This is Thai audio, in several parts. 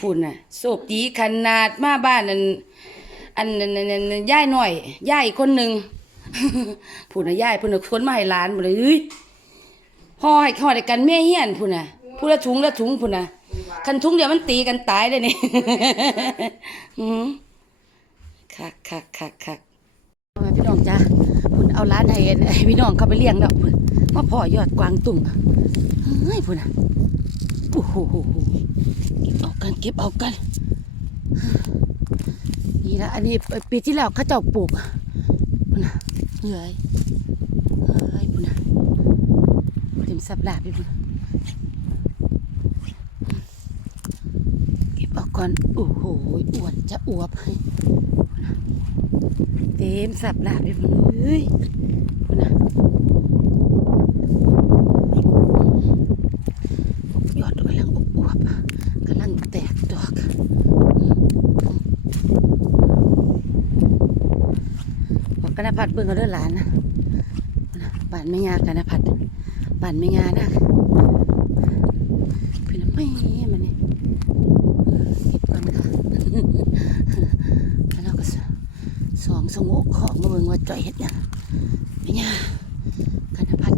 พุ่นน่ะโศกดีขนาดมาบ้านนั่นอันนั้นอันอันย่ายหน่อยย่ายคนหนึงพุ่นน่ะย่ายพุ่นน่ะคนมาให้หลานพุ่นน่ะเอ้ยห่อให้ห่อได้กันแม่เฮียนพุ่นน่ะผู้ละถุงละถุงพุ่นน่ะคันถุงเดียวมันตีกันตายเลยนี่อืมคักคักคักคักพี่น้องจ้าพุ่นเอาร้านให้พี่น้องเข้าไปเลี้ยงแล้วพุ่นมาพ่อยอดกวางตุ่มเฮ้ยพุ่นน่ะ โอ้โหเก็บเอากันเก็บเอากัน นี่ละอันนี้ปีที่แล้วเขาเจ้าปลูกพุ่นน่ะเฮ้ยเฮ้ยพุ่นนะเต็มสับหลาบพี่พุ่นเก็บเอาก่อนโอ้โหอ้วนจะอวบให้เต็มสับหลาบพี่พุ่นเฮ้ยพุ่นนะยอดกำลังอวบๆกำลังแตกดอก บอ กกนพัดเบิ่งเอาเด้อหลานนะบ้านแม่ยากนพัดบ้านแม่ยานะพี่น้ำไม่มันนี่เก็บก่อนค่ะแล้วเราก็สองสงกของมาเบิ่งว่าจ่อยเห็ดหยังแม่ยากนพัด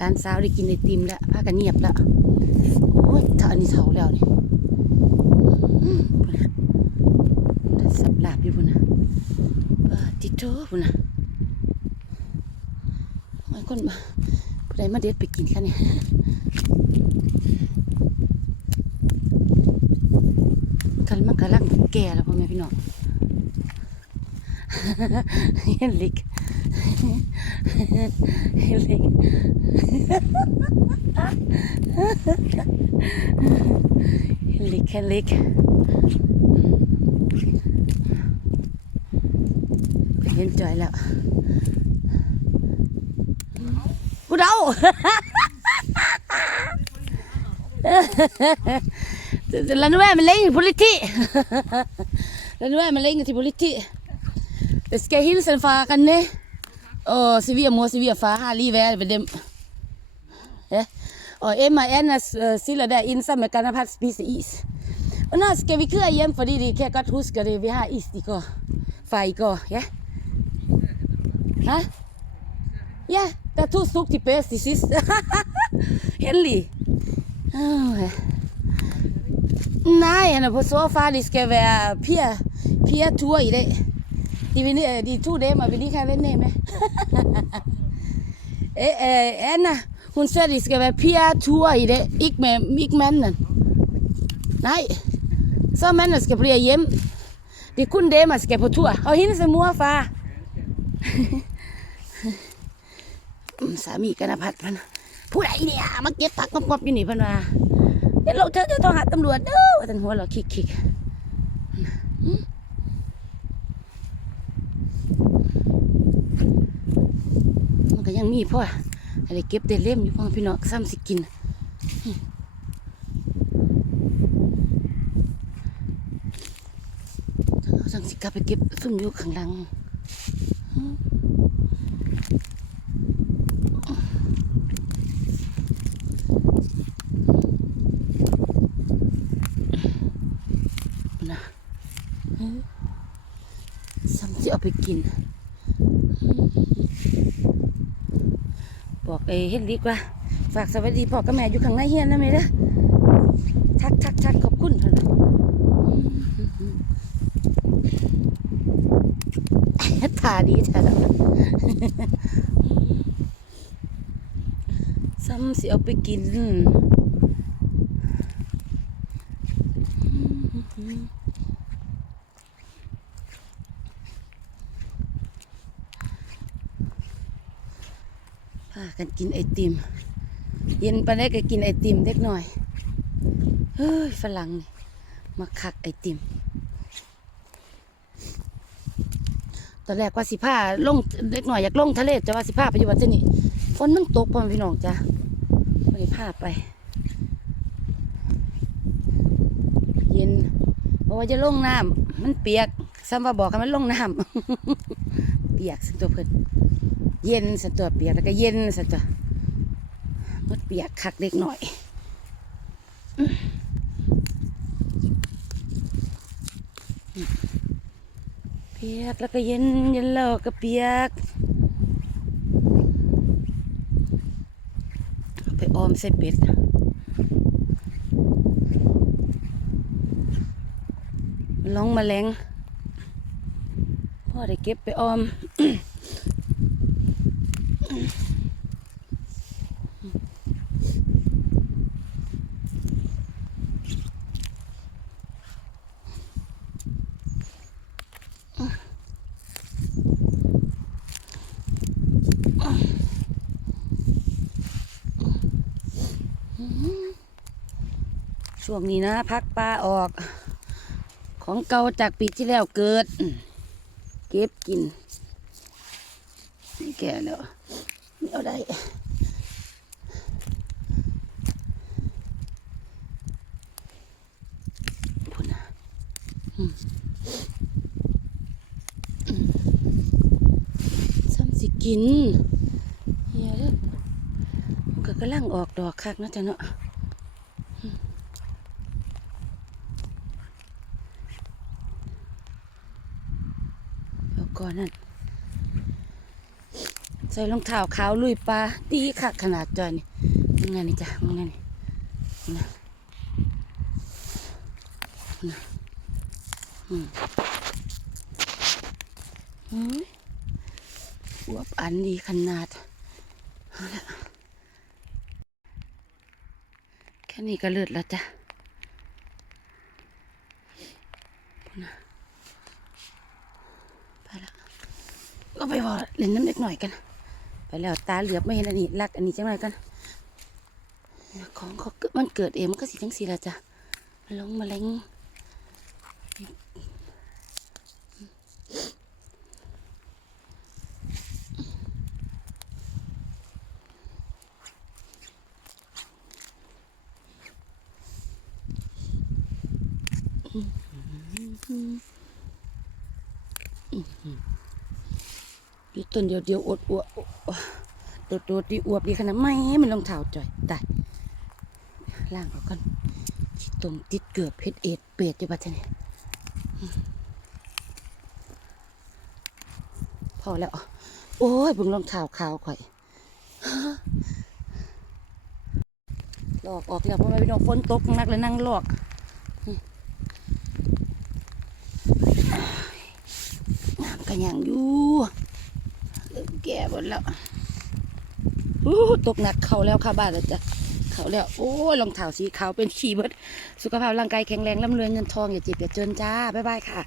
ร้านสาวได้กินไอติมแล้วพากันเงียบแล้วโอ้ยถ้าอันนี้เท่าแล้วนี่อืมพุ่นน่ะสับหลาบอยู่พุ่นนะ เออติดโถพุ่นนะมันคนมาผู้ใดมาเด็ดไปกินกันเนี่ยกันมันกำลังแก่แล้วพ่อแม่พี่น้องเห็นเล็กเห็นเล็กเห็นเล็กแค่เล็ก ห็นจอยแล้วกูเดา La nuova med länge politi. La nuova med länge till politi. Det ska hilsen fra René. Og Sevilla mor, Sevilla far har lige været ved dem. Ja. Og Emma og Anna øh, Silla der inde sammen med Ganapat spise is. Og nu skal vi køre hjem, fordi det kan jeg godt huske, at det, vi har is i går. Fra i går, ja. Hva? Ja, der tog stuk de bedste i sidst. Heldig. Oh, ja. Nej, han er på sofa. Det skal være Pia, Pia tur i dag. De, vil, øh, de to damer vil ikke have venner med. Æ, øh, Anna, hun siger, det skal være Pia tur i dag. Ikke med ikke manden. Nej, så manden skal blive hjemme. Det er kun dem, der skal på tur. Og hendes mor og far. สามีกนนะพัดพันผู้ใดเนี่ยมาเก็บผักงบๆอยู่นี่พันว่าเดี๋ยวเราเธอจะต้องหาตำรวจเด้อว่าแต่หัวเราคิกคิกมันก็ยังมีพ่ออะไรเก็บเด็ดเล่มอยู่พ่อพี่น้องซ้ำสิกินอืมเอาจังสิกลับไปเก็บซุ่มอยู่ข้างหลัง นะ ซ้ำจะเอาไปกิน บอกเอเฮ็ดดีกว่า ฝากสวัสดีพ่อกับแม่อยู่ข้างในเฮียนนะแม่เด้อทักทักทักขอบคุณเถอะนะตาดีแท้แล้วซ้ำสิเอาไปกิน พากันกินไอติม เย็นไปได้ก็กินไอติมเล็กหน่อย เฮ้ยฝรั่งนี่มาคักไอติม ตอนแรกว่าสิผ้าลงเล็กหน่อยอยากลงทะเลจะว่าสิผ้าไปอยู่วัดที่นี่ฝนมันตกพอม่พี่น้องจ้ะไม่ได้ผ้าไป เย็นบอกว่าจะลงน้ำมันเปียกซ้ำว่าบอกให้มันลงน้ำเปียกสิตัวเพิ่น เย็นสตัวเปียกแล้วก็เย็นสตัวมดเปียกคักเล็กหน่อยเปียกแล้วก็เย็นเย็นแล้วก็เปียกไปออมใส่เป็ดลองแมาแรงพ่อได้เก็บไปออม ช่วงนี้นะ พักปลาออก ของเก่าจากปีที่แล้วเกิด เก็บกิน แก่แล้ว ไม่เอาได้พุ่นะอืมอืมซ้ำสิกินเฮียเด้อมันก็กำลังออกดอกคักนาะจ๊ะเนาะเดี๋ยวก่อนนั่น ใส่รองเท้าขาวลุยปลาดีค่ะขนาดจอยนี่ยังไงนี่จ้ะยังไงนี่นะนะอืมอวบอันดีขนาดเอาละแค่นี้ก็เลือดแล้วจ้ะไปล้วก็ไปบอเล่นน้ำเล็กหน่อยกัน ไปแล้วตาเหลือบไม่เห็นอันนี้รักอันนี้จังไรกันของเขาเกิดมันเกิดเองมันก็สีทั้งสีละจ้ะมันลงมาเล้ง อยู่ต้นเดียวเดียวอดอวบโดดโดดดีอวบดีขนาดไม่มันรองเท้าจ่อยตายล่างเอาก่อนตรงติดเกือบเพชรเอ็ดเป็ดอยู่บัดเนี่ยพอแล้ว โอ้ยเบึงรองเท้าขาวข่อยหลอกออกแล้วเพราะไม่เป็นฝนตกนักเลยนั่งหลอกน้ำกันยังอยู่ แก่หมดแล้วอู้ตกหนักเขาแล้วค่ะบ้านเราจะเขาแล้ว โอ้ยรองเท้าสีขาวเป็นขี้เบิดสุขภาพร่างกายแข็งแรงร่ำรวยเงินทองอย่าเจ็บอย่าจนจ้า บ๊ายบายค่ะ